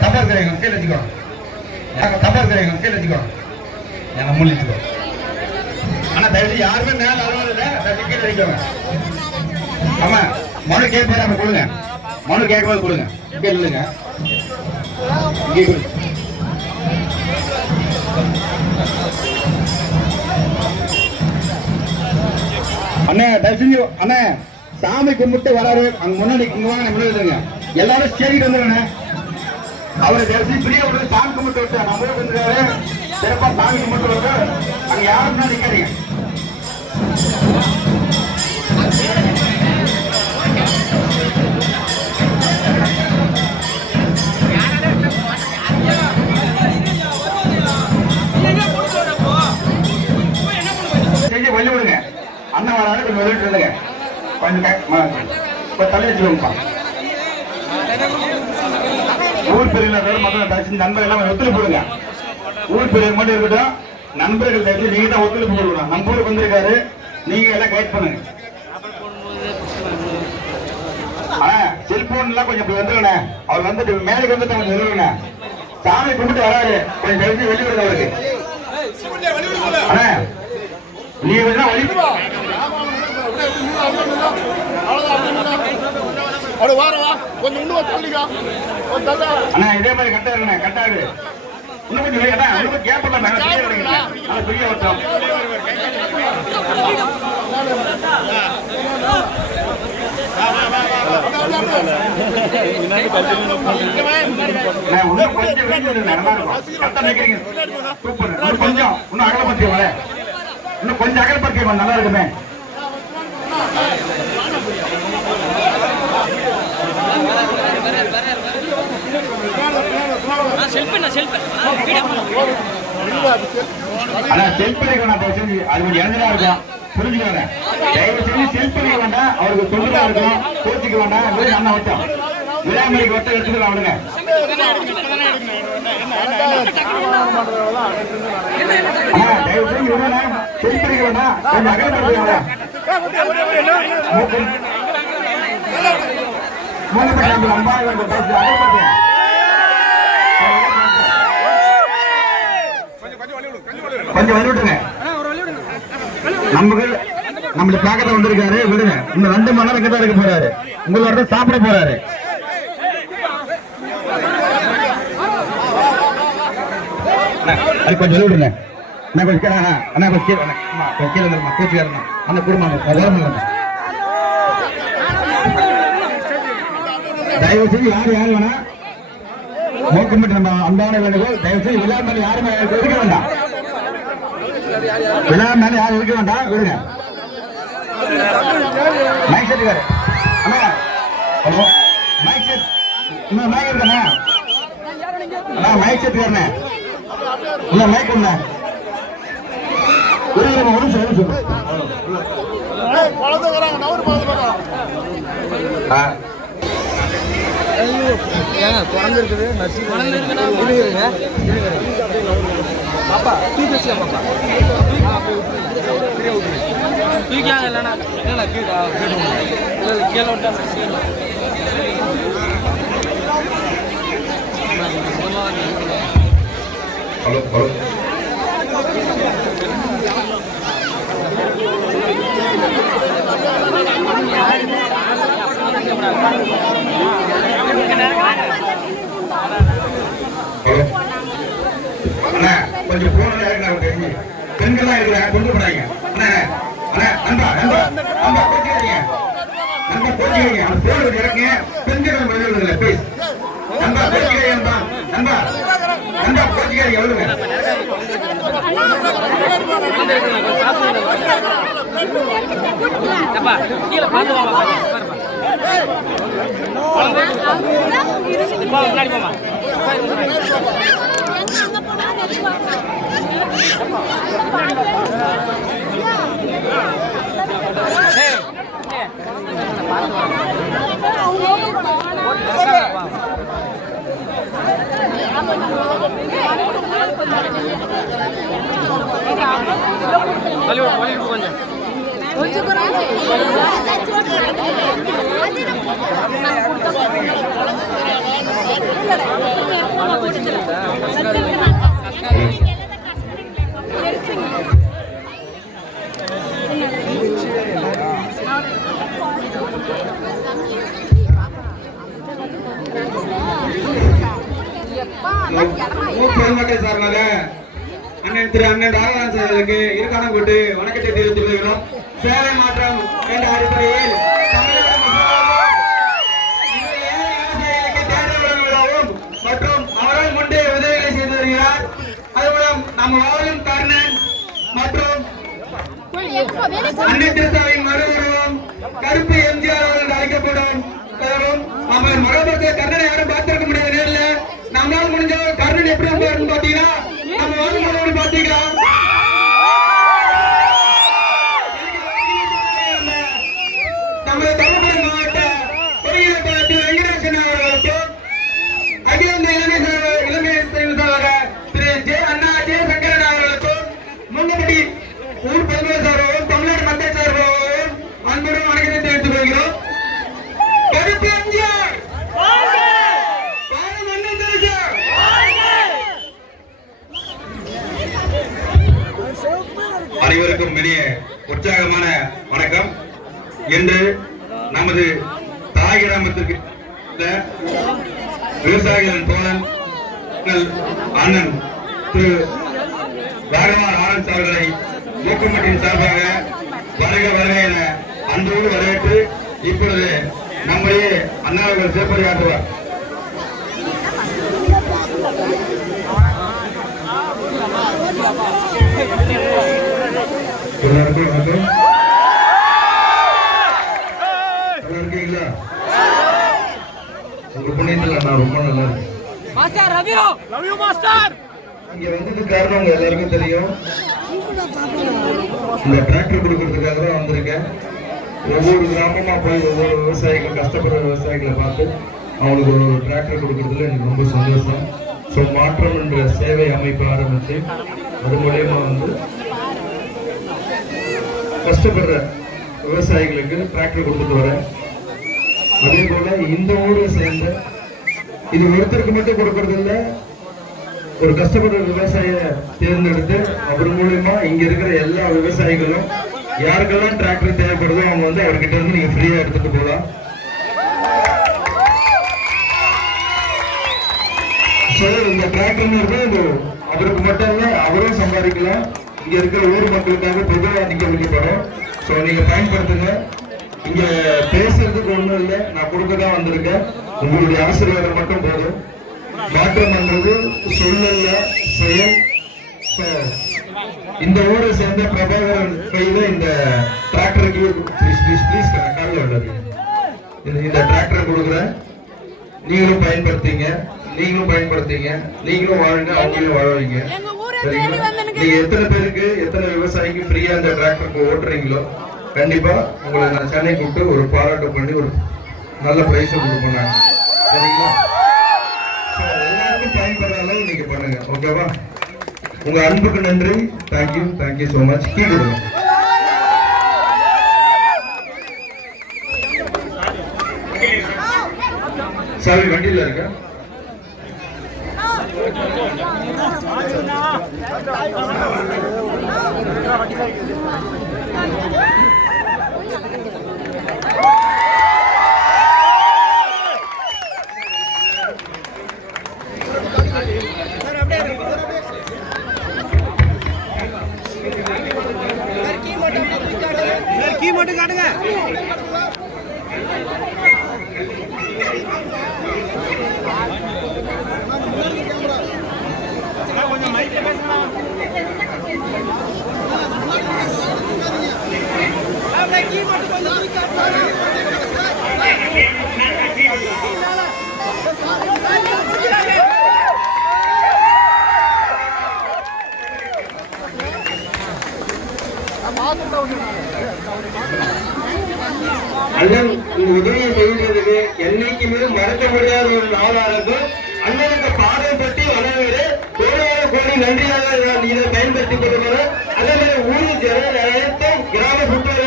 தப்பா இருக்கிறீங்க கீழே வச்சுக்கோ. தப்பா இருக்கிறீங்க கீழே வச்சுக்கோ. என்ன மூணு வச்சுக்கோ. ஆனா தயவுசெய்து யாருமே மேல அளவு இல்லை, கீழே வைக்கோங்க. ஆமா மனு கேட்பாரு நம்ம கொடுங்க. மனு கேட்கும்போது கொடுங்க. இங்கே இல்லைங்க இங்கே கொடுங்க. அண்ணே தயவு செஞ்சு அண்ணே சாமி கும்பிட்டு வராரு அங்க முன்னாடி முன்னாடி எல்லாரும் ஸ்டேஜுக்கு வந்துடுறேன். அவரை தயவு செஞ்சு பிரியா விட்டு சாமி கும்பிட்டு விட்டு நம்ம ஊருக்கு வந்துருக்காரு. சிறப்பா சாமி கும்பிட்டு விட்டு அங்க யாரும் தான் நிற்காதீங்க. வெளிய விடுங்க. அண்ணன் வராது கொஞ்சம் வெளியிட்டு இருந்துங்க. கொஞ்சம் தள்ளி வச்சுக்கோங்கப்பா. ஊர் பெரியவர் மக்கள் தயவுசெய்து நண்பர்கள் எல்லாம் ஒத்துழைப்பு போடுங்க. ஊர் பெரியவர் மட்டும் இருக்கட்டும், நண்பர்கள் தயவுசெய்து நீங்க தான் ஒத்துழைப்பு போடணும். நம்ம ஊருக்கு வந்திருக்காரு, நீங்க எல்லாம் கைட் பண்ணுங்க. செல்போன் எல்லாம் கொஞ்சம் இப்படி வந்துருங்க. அவர் வந்துட்டு மேலுக்கு வந்துட்டு கொஞ்சம் வந்துருங்க. சாமி கும்பிட்டு வராரு, கொஞ்சம் தயவுசெய்து வெளியே விடுங்க அவருக்கு. நீங்க இதே மாதிரி கட்டா இருங்க. கட்டாது இன்னும் கொஞ்சம் கேப் பெரிய வருஷம் கொஞ்சம் இன்னும் அகலப்படுத்தி வர இன்னும் கொஞ்சம் அகலப்படுத்தி நல்லா இருக்குமே. அது கொஞ்சம் இறந்ததா இருக்கும், புரிஞ்சுக்கோங்க. தயவு செஞ்சு செல்ஃப் பண்ணிக்க வேண்டாம், அவருக்கு தொண்டுதா இருக்கும், கோச்சிக்க வேண்டாம். அண்ணன் வட்டம் விழாமணிக்கு வட்டம் எடுத்துக்கலாம் விடுங்க. தயவு செஞ்சு விடுங்க, செல்ஃப் பண்ணிக்க வேண்டாம், கொஞ்சம் அகலப்படுத்துங்க. கொஞ்சம் வழிவிட்டுங்க. நம்மள பார்க்கதான் வந்திருக்காரு, விடுங்க. இன்னும் 2 மணி நேரம் தான் இருக்க போறாரு. உங்களோட சாப்பிட போறாரு. அது கொஞ்சம் வழிவிடுங்க. அண்ணா கொஞ்சம் கீழே கோச்சுக்காரண்ணா அண்ணா குடும்பம் தயவு செஞ்சு யாரு வேணா நோக்கமிட்டு நம்ம அன்பான வேண்டுகோள். தயவு செஞ்சு விழா மேல யாருமே இருக்க வேண்டாம். விழா மேல யாரும் இருக்க வேண்டாம், விடுங்க. மைக் செட்டுக்காரு அண்ணா, ஹலோ மைக் செட் இன்னும் மைக் இருக்காண்ணா. அண்ணா மைக் செட்டுக்காரண்ணே இல்ல மைக் ஒண்ணு ஒரு சொல்லுங்க. குழந்தை இருக்குது, பாப்பா தூக்கி வச்சு பாப்பா தூக்கியாங்க. இல்லைண்ணா இல்லை கீழே விட்டா ஹலோ ஹலோ அண்ணா கொஞ்சம் போன பெண்கள்லாம் இருக்கிறாங்க, கொண்டு போறாங்க. கோச்சிக்கிறீங்க அந்த போன் இறங்க. பெண்கள் வெளியிடுறதில்ல ப்ளீஸ். நண்பா கோச்சிக்கிறீங்க. நண்பா கோச்சிக்கிறீங்க எவ்வளவுங்க. கொஞ்சம் பொதுமக்கள் சார்பாக அண்ணன் திரு அண்ணன் ராகவன் சாருக்கு இருக்கானம் கொண்டு வணக்கத்தை தெரிவித்துக் கொள்கிறோம். சேவை மாற்றம் என்ற அடிப்படையில் மற்றும் அவரால் முன்பே உதவிகளை செய்து வருகிறார். அதுமூலம் நம்ம வாழும் கர்ணன் மற்றும் அன்னை திருசாவின் மறுஉருவம் கருப்பு எம்ஜிஆர் அவர்கள் அழைக்கப்படும். நம்ம மகாபாரத கர்ணனை யாரும் பார்த்திருக்க முடியாது. நேரில் நம்மளால் முடிஞ்ச கர்ணன் எப்படி பாத்தீங்கன்னா நம்ம வாழும் பாத்தீங்கன்னா நம்ம தருமபுரி மாவட்ட பொறியியல் கழகத்தில் வெங்கடேசன் அவர்களுக்கும் அகில இலங்கை திரு அண்ணா ஜெயசங்கரன் அவர்களுக்கும் முன்னபடி ஊர் பொதுமக்கள் சார்பாகவும் தமிழ்நாடு மக்கள் சார்பாகவும் அன்புடன் வணக்கத்தை தெரிவித்துக் கொள்கிறோம். கருப்பு எம்ஜிஆர் அனைவருக்கும் இனிய உற்சாகமான வணக்கம். இன்று நமது தாய் கிராமத்திற்கு விவசாயிகளின் தோழன் அண்ணன் திரு ராகவன் ஆரன்ஸ் அவர்களை ஊக்கமட்டின் சார்பாக வருக வருக என அன்போடு வரவேற்று இப்பொழுது நம்முடைய அண்ணா அவர்கள் சிறப்புரையாற்றுவார். எல்லாருக்கும் வணக்கம். நல்லா இருக்கீங்களா? உங்க புண்ணியத்துல நான் ரொம்ப நல்லா இருக்கேன். இங்க வந்ததுக்கு காரணம் உங்க எல்லாருக்கும் தெரியும். இந்த டிராக்டர் கொடுக்கறதுக்காக தான் வந்திருக்கேன். ஒவ்வொரு கிராமமா போய் ஒவ்வொரு விவசாயிகள் கஷ்டப்படுற விவசாயிகளை பார்த்து அவங்களுக்கு ஒரு டிராக்டர் கொடுக்கறதுல எனக்கு ரொம்ப சந்தோஷம். ஸோ மாற்றம் என்ற சேவை அமைப்பு ஆரம்பிச்சு அது மூலயமா கஷ்டப்படுற விவசாயிகளுக்கு டிராக்டர் கொடுத்துட்டு வரேன். அதே போல இந்த ஊரை சேர்ந்த இது ஒருத்தருக்கு மட்டும் கொடுக்கறது இல்லை, ஒரு கஷ்டப்படுற விவசாயிய தேர்ந்தெடுத்து அவர் மூலயமா இங்க இருக்கிற எல்லா விவசாயிகளும் யாருக்கெல்லாம் டிராக்டர் தேவைப்படுதோ அவங்க அவர்கிட்ட இருந்து நீங்க ஃப்ரீயா எடுத்துட்டு போகலாம். இந்த டிராக்டர் அவருக்கு மட்டும் இல்ல அவரும் சம்பாதிக்கலாம். இங்க இருக்கிற ஊர் மக்களுக்காக பொதுவாக நிக்க வைக்கப்படும். ஸோ நீங்க பயன்படுத்துங்க. இங்க பேசுறதுக்கு ஒண்ணும் இல்லை, நான் கொடுக்கதான் வந்திருக்கேன். உங்களுடைய ஆசீர்வாதம் மட்டும் போதும். மாற்றம் பண்றது சொல்லல செயல். இந்த ஊரை சேர்ந்த பிரபாகரன் கையில இந்த டிராக்டருக்கு காலில் உள்ளது. இந்த டிராக்டர் கொடுக்குறேன், நீங்களும் பயன்படுத்திங்க, நீங்களும் வாழுங்க, அவங்களும் வாழ வைங்க. நீங்க எத்தனை பேருக்கு எத்தனை விவசாயிக்கு ஃப்ரீயா இந்த டிராக்டருக்கு ஓட்டுறீங்களோ கண்டிப்பா உங்களை நான் சென்னை கூப்பிட்டு ஒரு பாராட்டு பண்ணி ஒரு நல்ல பிரைஸ் கொடுப்போம். சரிங்களா? எல்லாருக்கும் பயன்படுற அளவு நீங்க பண்ணுங்க. ஓகேவா? உங்க அன்புக்கு நன்றி. Thank you so much. கீ கொடுங்க. சாவி வண்டியில இருக்க. மட்டும் காட்டுங்க. கொஞ்சம் மைக்ல பேசலாம். கீ மட்டும் கொஞ்சம் தூக்கி காட்டுங்க. அண்ணன் உதவியை செய்கிறதுக்கு என்னைக்குமே மறக்க முடியாத ஒரு நாளா இருக்கும். அண்ணனுக்கு பாதைப்பட்டி வளர்ந்து கோடி நன்றியாக இதை பயன்படுத்திக் கொள்கிறோம். அதே மாதிரி ஊரில் ஜன அனைத்தும் கிராம சுற்றுலா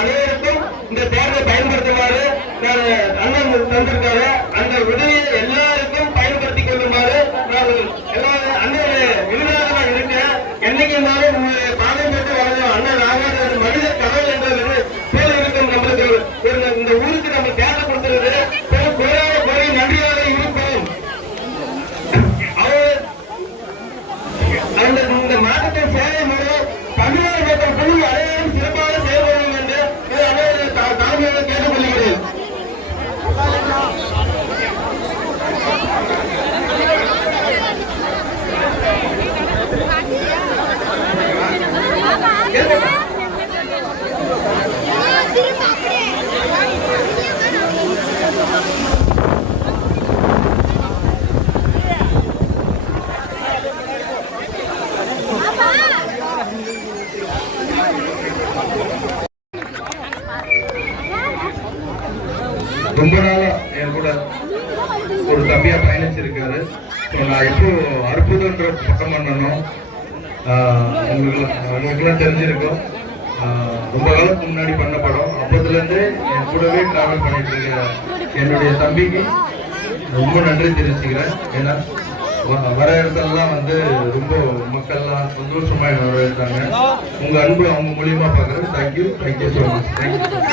அனைவருக்கும் இந்த தேர்வை பயன்படுத்துமாறு அண்ணன் தந்திருக்காரு. அந்த உதவியை எல்லாருக்கும் பயன்படுத்திக் கொள்ளுமாறு எல்லாரும் அண்ணன் விருதாக இருக்கேன். என்னைக்குமாலும் உங்களுடைய பாதம் பெற்று வளரும் அண்ணன் ஆகாத மனித கடவுள் என்பது போல இருக்கும். நம்மளுக்கு இந்த ஊருக்கு நம்ம தேர்வு கொடுத்துருது குறை நன்றியாக இருப்போம். அவர் இந்த மாற்றத்தை சேவை மூலம் தமிழக மக்கள் குழு அனைவரும் சிறப்பாக செயல்படும் என்று தலைமையாக கேட்டுக்கொள்கிறேன். ரொம்ப நாளா என் கூட ஒரு தம்பியா பயணிச்சிருக்காரு. நான் எப்போ அற்புதன்ற பட்டம் பண்ணணும் உங்களுக்குலாம் தெரிஞ்சிருக்கும். ரொம்ப காலத்துக்கு முன்னாடி பண்ண படம். அப்போதுலேருந்து என் கூடவே டிராவல் பண்ணிட்டு இருக்கிற என்னுடைய தம்பிக்கு ரொம்ப நன்றி தெரிவிச்சுக்கிறேன். ஏன்னா வர இடத்துலலாம் ரொம்ப மக்கள்லாம் சந்தோஷமா வரவேற்றாங்க. உங்க அன்பு அவங்க மூலியமா பாக்குறேன். Thank you so much. Thank you.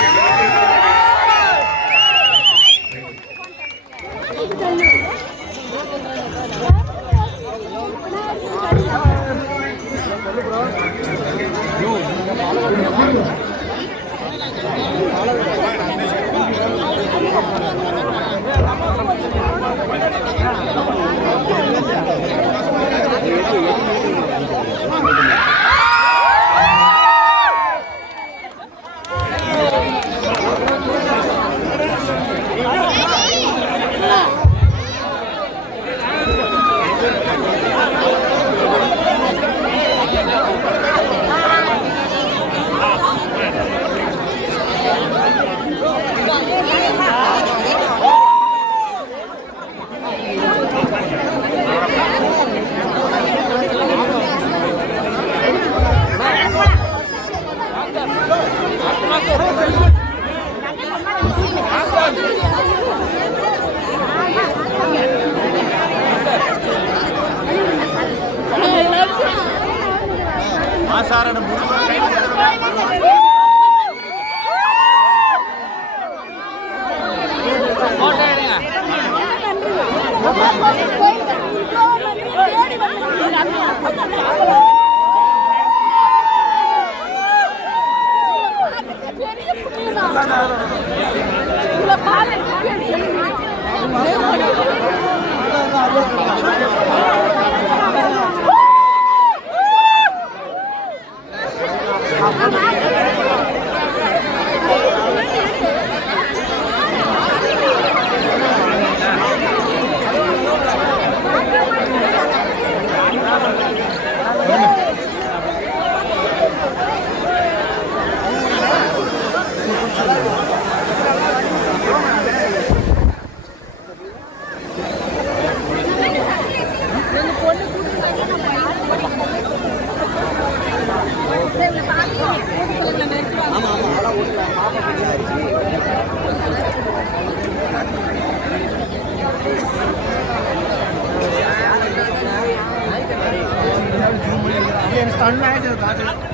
Stunt match होता है।